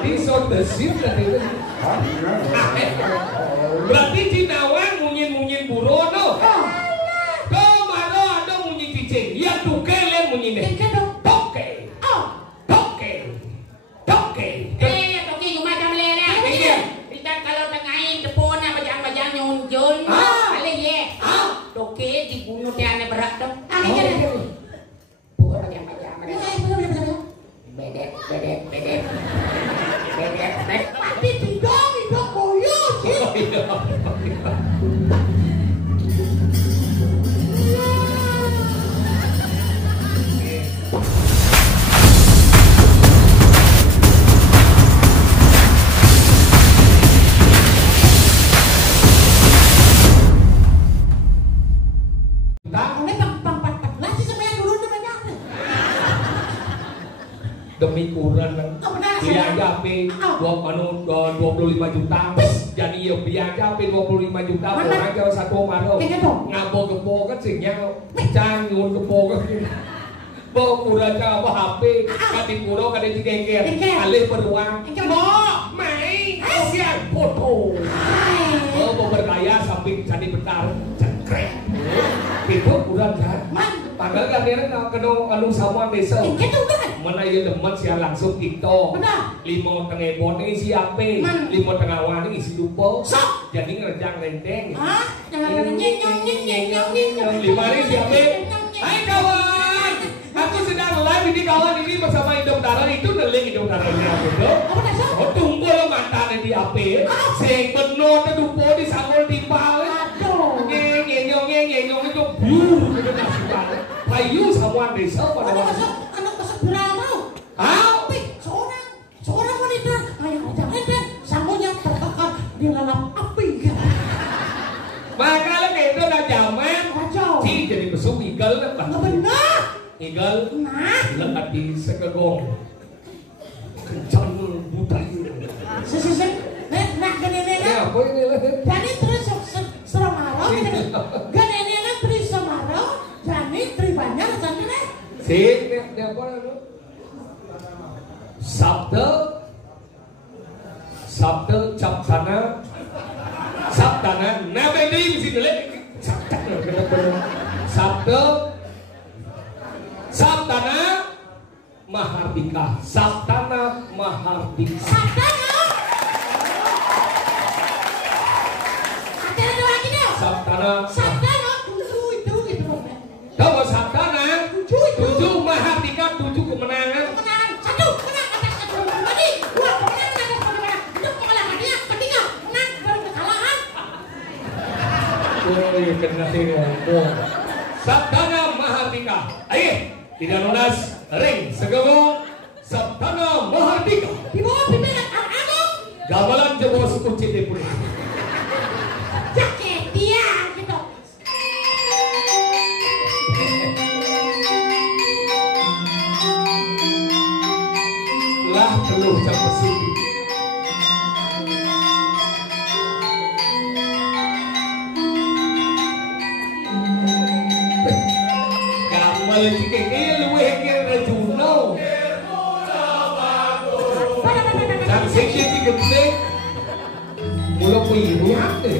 Berarti sodesit tadi. Berarti Cinawan munyin buro no. Kemana ada munyin cicing? Ya tukelen munyin deh. Toke. Toke. Toke cuma jam lele. Kita kalau tengahin depan bajang nyunjun. Ale ye. Toke dibunuh tiane berat dong. Bedek. Mati hidung boyong. Demi kurang biaya HP 25 juta jadi ya biaya HP 25 juta orang kalau satu malam ngabo kepo kan singnya cang nyun kepo kan bawa kurang apa HP kan di pulau kan di Cikeker alih beruang mai oke foto bawa bergaya samping candi bentar cengkrek itu kurang kan tanggal kan dia anu sama desa mana ya teman sih langsung TikTok 5 tengah bon ini siapa 5 tengah wan ini isi dupo jadi ngerjang renteng nyong 5 ini siapa hai kawan aku sedang live ini kawan ini bersama Indom Darah itu neling Indom Darah ini aku tunggu lo mantan di HP sing benar te dupo di sangol timpal nyong itu itu nasi banget payu sama desa pada waktu Berapa? Api, seorang wanita jangan deh, sambonya terbakar di dalam api. Makanya itu udah zaman, sih jadi besuk igal kan? Benar. Igal, lekat di sekegong, kencang buta itu. Nah gini Ya, apa ini lah? Jadi terus Semarang, gini terus Semarang, jadi teribanya rasanya nih. Sih, ini apa itu? Sabda Sabdana nama ini mesti dulu Sabdana Mahardika Sabdana Mahardika Sabdana itu gitu. Kalau Sabdana 7 Mahardika 7 kemenangan. Satu menang atas satu tadi 2 kemenangan atas kemenangan. Itu pengalamannya ketiga menang baru kekalahan. Oh iya kena tengok. Sabdana Mahardika. Ayo tidak lunas ring segego Sabdana Mahardika. Di bawah pimpinan Agung. Gamelan Jawa suku Citepuri. Jaket dia gitu. Lah penuh sampai sini. Gamal Cikeker luwih kira Juno. Dan sikit gede. Mula kuwi ate.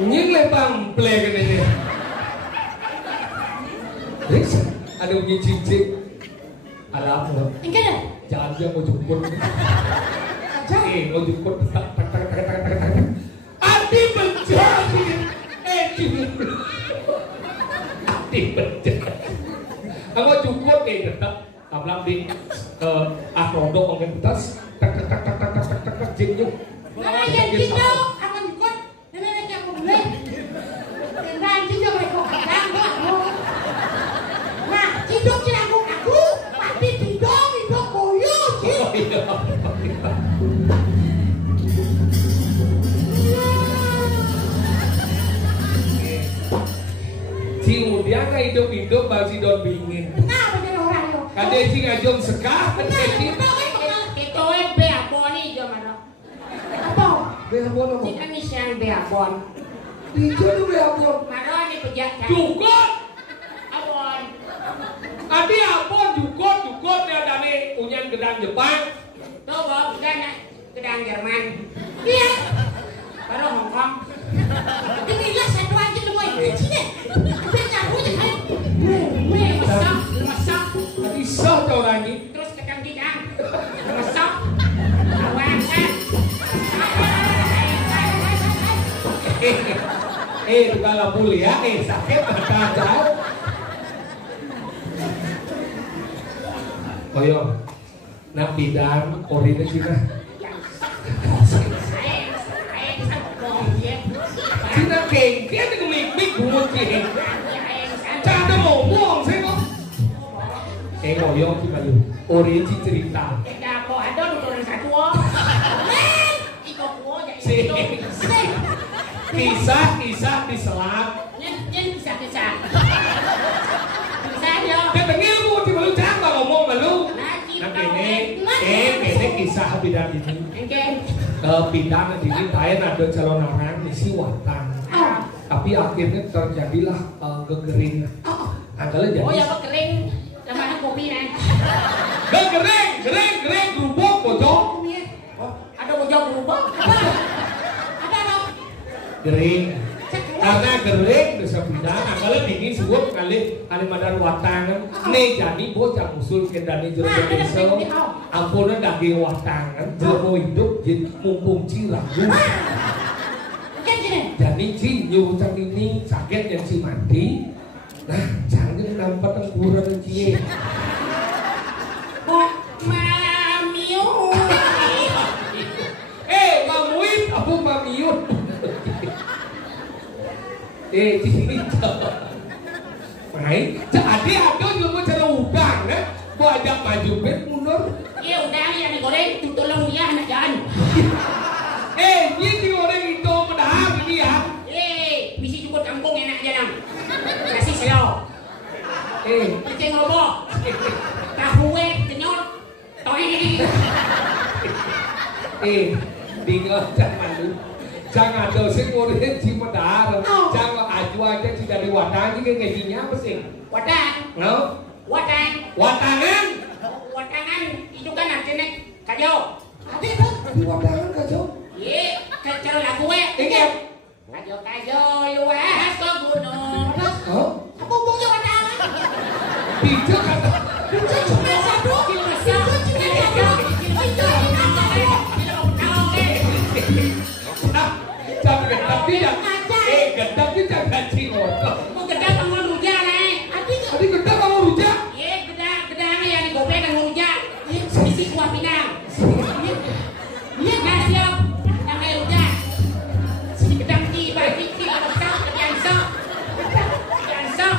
Những lời bằng play cái này nè. Ada punya cincin. Alam lo. Enggak ada. Jangan dia mau jemput. Mau jemput. Adi bencana. Adi bencana. Aku jemput tetap. Abang di akrodo orang tas. Tak jengnya. Nah yang gitu akan ikut. Nenek yang mau beli. Nanti juga mereka kadang gua. Nah, cidok aku, pasti cidok boyo sih. Si Udia nggak hidup masih don bingin. Kenapa jadi orang yo? Kade si ngajong sekah, kade si. Itu beabon nih zaman. Apa? Beabon apa? Kita nih siang beabon. Dijo tuh beabon. Marah nih pejabat. Jukot. Abon. Adi abon jukot nih ada nih unyan gedang Jepang. Tuh bawa gedang Jerman. Iya. Baru Hong Kong. Ini lah satu aja tuh boy. Sini. Masak. Tadi sah tau lagi. Terus tekan gidang. Masak. Awasan. Bukan lapul ya. Sakit mata jauh. Koyo. Nak bidang ori ke Cina. Cina kengkeng dengan mik buat keng. Canda mau buang saya kok. Koyo kita lu. Ori cerita. Tidak kok ada orang satu. Ikut gua jadi itu. Kisah di selat. Nhân kisah. Kisah dia. Ketengil mu di malu cakap ngomong malu. Nah ini kisah bidang ini. Bidang ini lain ada calon orang isi watang. Tapi akhirnya terjadilah kekeringan. Angkanya jadi. Oh ya kering. Sama kopi nih. Kering gerubuk bocor. Ada bocor gerubuk. Gering. Karena gering bisa bidang. Angkanya dingin sebut kali madar watangan. Nih jadi bocah musul kendani jeruk desa. Ampunnya daging watangan. Jeruk hidup jadi mumpung cirah. Jadi cinyu cang ini sakit yang si mati. Nah, jangan nampak tengkuran dan cie. Mamiu. Mamuit, aku mamiut. Cinta. Main, jadi ada juga cara udang, kan? Gua ajak maju bet mundur. Iya udang yang digoreng, tolong dia anak jangan. Ini digoreng itu pedang ini ya. Misi cukup kampung enak aja nang. Kasih selo. Kecing robok. Tahu kenyot. Toi. Tinggal jangan lu. Jangan dosen murid cuma darah. Jangan aju aja tidak di wadang ini gajinya apa sih? Wadang. No? Wadang. Watangan. Kajo. Adik tuh. Di wadangan Kajo. Iya, kacau lagu Ingat. Kajo luas ke gunung. Hah? Apa hubungnya wadangan? Tidak kata. Itu cuma satu. Itu cuma satu. Jangan tapi ya. Gedang kita gaji orang. Mau gedang bangun rujak nih. Adik gedang kamu rujak. Iya, gedang yang digopeng dengan rujak. Isi kuah pinang. Iya, nah siap. Yang kayak rujak. Sini gedang tiba, kiki, gedang, gedang sok. Gedang sok.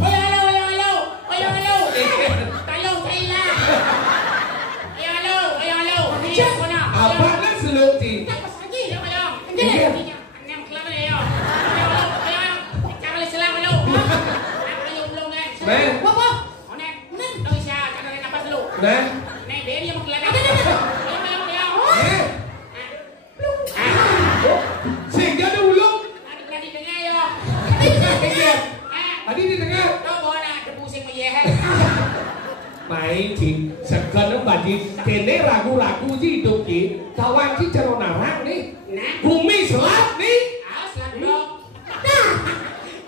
Halo. Tolong saya lah. Halo. Apa nak seluti? Men, nah, sehingga dulu. Adi didengar. Main di sekarang bagi kene ragu-ragu di hidup ki, kawan ki cero narang nih, bumi selat nih,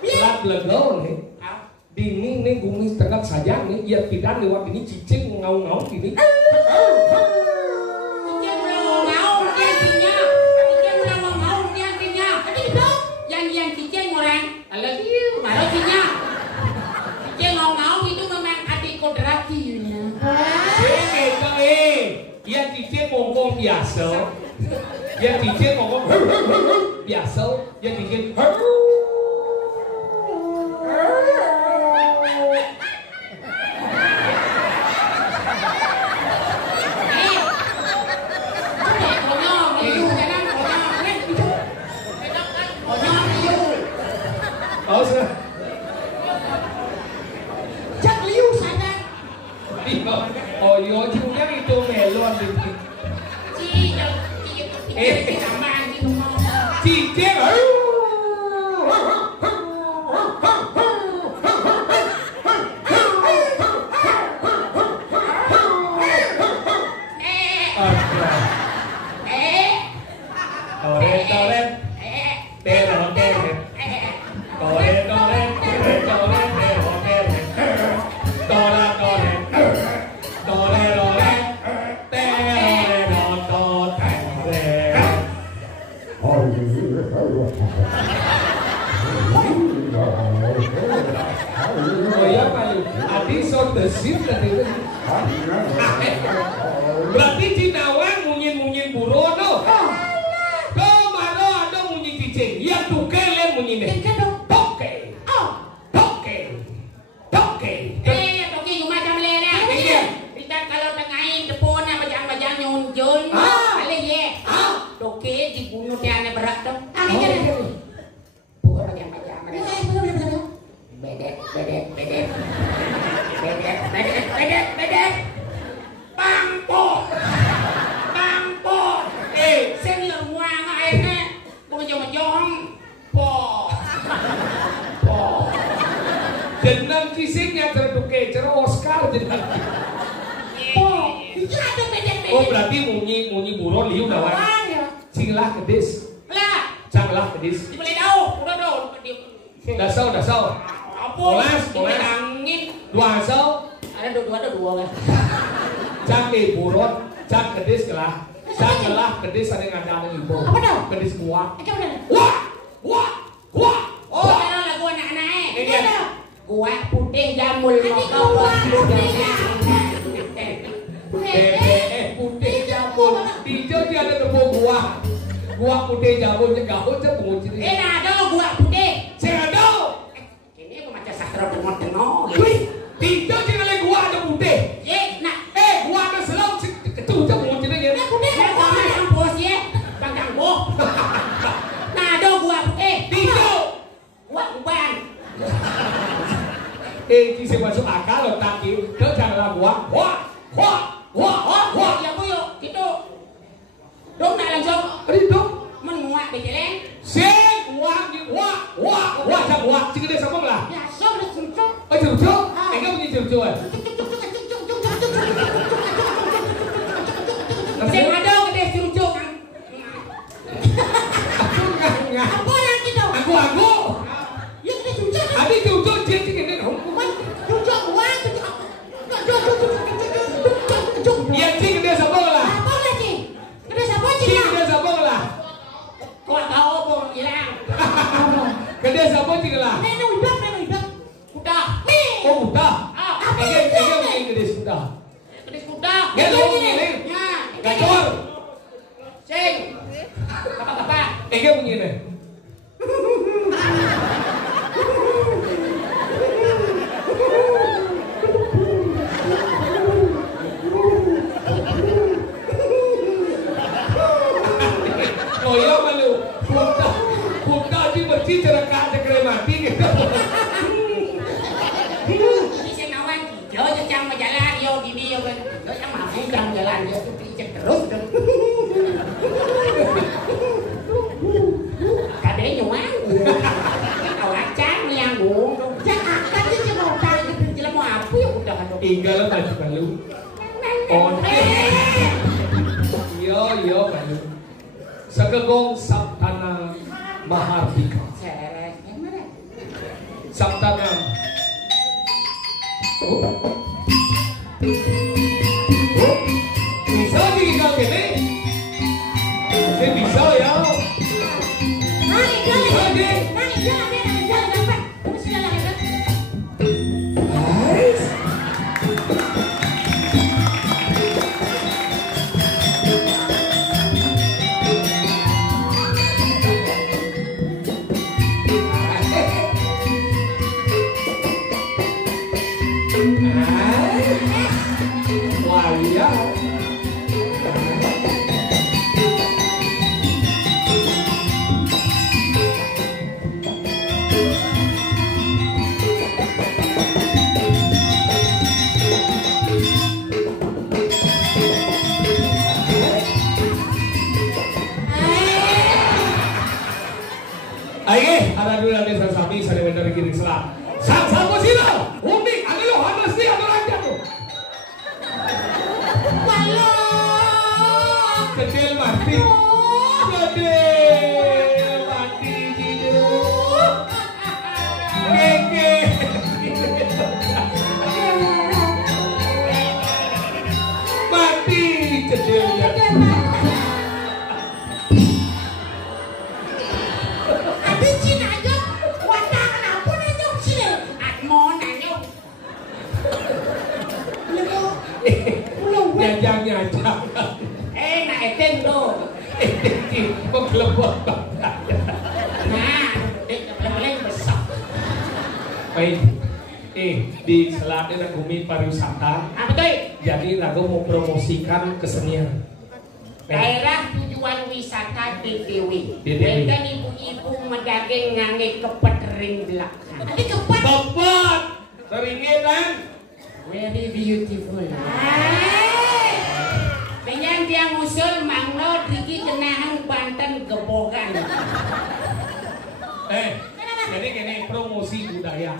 selat legau nih, dingin nih bumi tengah saja nih, ia tidak lewat ini cicing ngau-ngau gini. Yang cicing orang, ngau-ngau itu memang adik kodratinya. Ia cicing ngomong biasa, ia cicing ngomong biasa, ia cicing. Jak liu sana. Oh yo juga itu melon itu. Cicing. Berarti Cinawan munyin-munyin buruh no. Kemana ada munyin cicing? Ya tuke le munyin deh. Toke. Toke. Toke macam lena. Kita kalau tengahin depan bajang-bajang nyunjun. Ale ye. Toke dibunuh dia ane berat dong. Bukan bajang-bajang. Bedek. Bangpo. Senior muang airnya. Bukan jom-jom. Po. Jenang kisingnya terduke, cero Oscar jenang. Itu ada bedek-bedek. Oh berarti munyi buron liu kawan. Cinglah kedis. Lah. Canglah kedis. Dibeli tahu. Udah dong. Dasau. Bolas. Angin. Dua asau. Ada dua kan. Cang buron, cang kedis kelah. Canglah kedis ada yang ada ibu. Apa dong? Kedis buah. Wah. Oh, kalau lagu anak-anak. Iya. Gua putih jamul. Putih jamur. Hijau dia ada tepung buah. Buah putih jamurnya kau cek penguji ini. Ada gua putih. Cendo. Ini aku macam sastra tengok. Wih, hijau cina lagi gua ada putih. Ye, nak. Gua ada selam ketu cek penguji ini. Saya sama yang bos ye. Bang Gangbo. Nah, ada gua putih. Hijau. Gua uban. Kisah masuk akal loh taki. Kau janganlah wah. Ya bu yuk, gitu. Dong nak langsung. Rindu. Menguak bejeleng. Sing wah. Cik dia sambung lah. Ya, so udah cucuk. Oh cucu. Enggak punya cucu. Sing ada gede cucuk kan. Apa orang kita? Aku. Ya gede cucuk. Adi cucuk dia sih gede dong. Cucuk wah cucuk. Iya sih gede sabong lah. Apa lagi? Gede sabong Sih sih. gede sabong lah. Kok tahu apa hilang? Gede sabong sih lah. Neno hidup. Kuda. Oh udah. Ah, Ege mungkin gede sudah. gede kuda. Gede mungkin. Ya, Gacor. sing. Apa-apa? Ege mungkin. Oh iya malu. Kuda di masjid ceraka cekre mati gitu. Ini saya nawan, yo jam jalan, yo gini yo kan, yo yang mampu jam jalan, yo tuh pijak terus dong. Kadang nyuang, kau acang yang gua, Jangan akan dia mau cari jelas mau apa ya udah kan. Tinggal baju balu. Oh, yo balu. Sagagong Saptana Mahardika. Seret, yang mana? Saptana. Bisa tinggal gini. Saya bisa ya. Wah iya. Ayo, ada dulu nanti sami saya benar kiri selah. Sama sila, unik, ada lo harus dia belajar tuh. Kecil mati, kecil mati hidup. Ngeke. Mati kecilnya. Nyajang. Nak eteng tu. Kok kelebot Nah, boleh besar. Baik. Di Selatan dan Bumi Pariwisata. Apa tu? Jadi Rago mau promosikan kesenian. Daerah tujuan wisata DTW. DTW. Dan ibu-ibu medaging ngangge kepet ring belakang. Ini kepet. Kepet. Teringin kan? Very beautiful. Dengan dia ngusul manglo diki kenahan Banten gebogan. Jadi gini promosi budaya.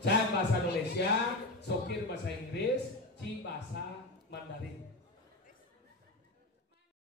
Saya bahasa Indonesia, Sokir bahasa Inggris, Ci bahasa